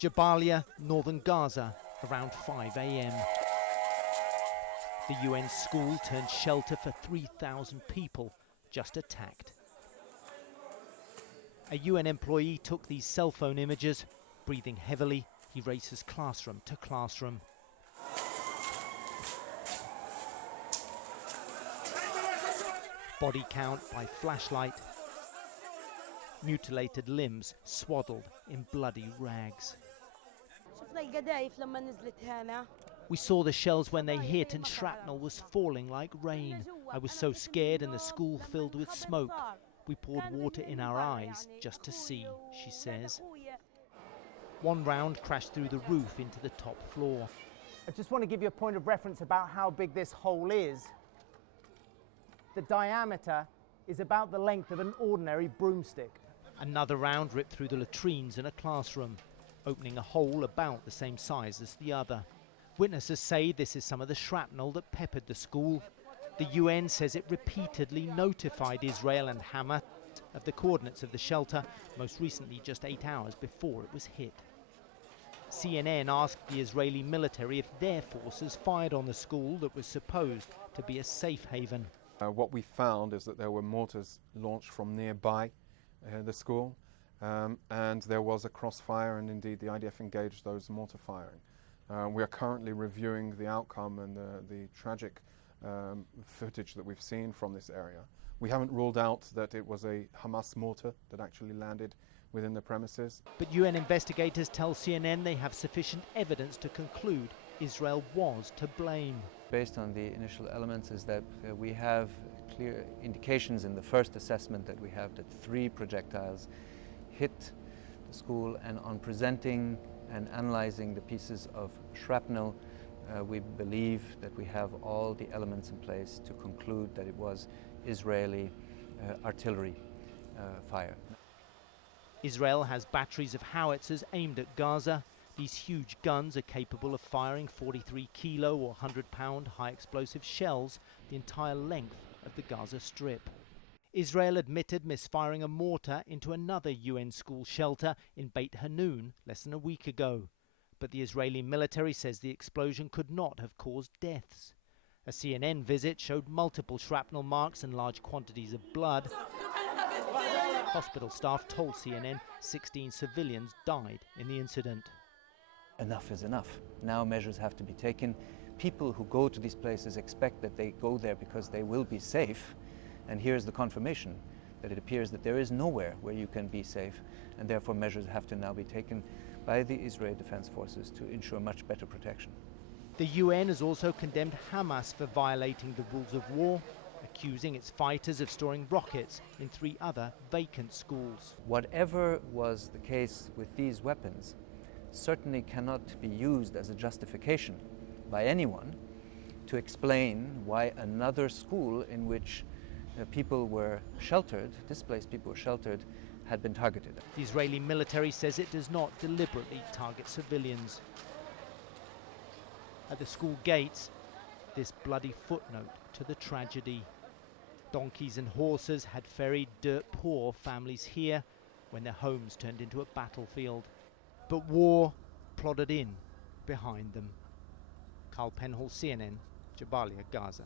Jabalia, northern Gaza, around 5 a.m. The UN school turned shelter for 3,000 people just attacked. A UN employee took these cell phone images. Breathing heavily, he races classroom to classroom. Body count by flashlight. Mutilated limbs swaddled in bloody rags. We saw the shells when they hit and shrapnel was falling like rain. I was so scared and the school filled with smoke. We poured water in our eyes just to see, she says. One round crashed through the roof into the top floor. I just want to give you a point of reference about how big this hole is. The diameter is about the length of an ordinary broomstick. Another round ripped through the latrines in a classroom, opening a hole about the same size as the other. Witnesses say this is some of the shrapnel that peppered the school. The UN says it repeatedly notified Israel and Hamas of the coordinates of the shelter, most recently just 8 hours before it was hit. CNN asked the Israeli military if their forces fired on the school that was supposed to be a safe haven. What we found is that there were mortars launched from nearby the school, and there was a crossfire, and indeed the IDF engaged those mortar firing. We are currently reviewing the outcome and the tragic footage that we've seen from this area. We haven't ruled out that it was a Hamas mortar that actually landed within the premises. But UN investigators tell CNN they have sufficient evidence to conclude Israel was to blame. Based on the initial elements is that we have clear indications in the first assessment that we have that 3 projectiles hit the school, and on presenting and analyzing the pieces of shrapnel, we believe that we have all the elements in place to conclude that it was Israeli artillery fire. Israel has batteries of howitzers aimed at Gaza. These huge guns are capable of firing 43 kilo or 100-pound high explosive shells the entire length of the Gaza Strip. Israel admitted misfiring a mortar into another UN school shelter in Beit Hanun less than a week ago. But the Israeli military says the explosion could not have caused deaths. A CNN visit showed multiple shrapnel marks and large quantities of blood. Hospital staff told CNN 16 civilians died in the incident. Enough is enough. Now measures have to be taken. People who go to these places expect that they go there because they will be safe. And here's the confirmation that it appears that there is nowhere where you can be safe, and therefore measures have to now be taken by the Israeli Defense Forces to ensure much better protection. The UN has also condemned Hamas for violating the rules of war, accusing its fighters of storing rockets in 3 other vacant schools. Whatever was the case with these weapons certainly cannot be used as a justification by anyone to explain why another school in which people were sheltered, displaced people were sheltered, had been targeted. The Israeli military says it does not deliberately target civilians. At the school gates, this bloody footnote to the tragedy. Donkeys and horses had ferried dirt-poor families here when their homes turned into a battlefield. But war plodded in behind them. Karl Penhaul, CNN, Jabalia, Gaza.